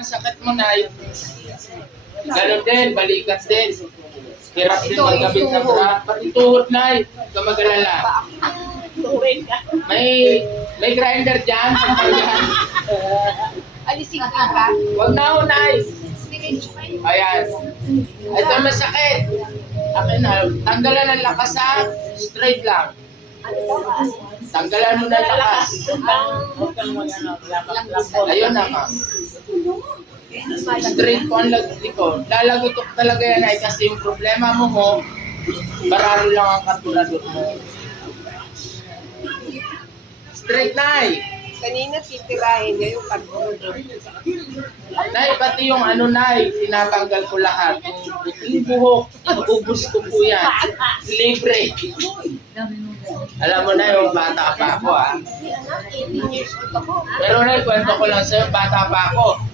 Masakit mo na yun. Ganon din, balikat din. Hirap din magkabit sa bra. Pati tuhod na yun. Huwag ka mag-alala. May grinder dyan. Alisin ka ba? Huwag na ho, Nay. Ayan. Ito masakit. Akin na. Tanggalan ng lakas ha. Straight lang. Tanggalan mo ng lakas. Ayun na ka. Straight po ang likod. Lalagutok talaga yan ay kasi yung problema mo, bararo lang ang katulador mo. Straight, Nay. Kanina titirahin niya yung carburetor. Nay, pati yung ano, Nay, tinatanggal ko lahat. Yung buhok, iubos ko po yan. Libre. Alam mo na yung bata pa ako, ha? Hindi anak, 18 years old ako. Pero Nay, kwento ko lang sa'yo, bata pa ako.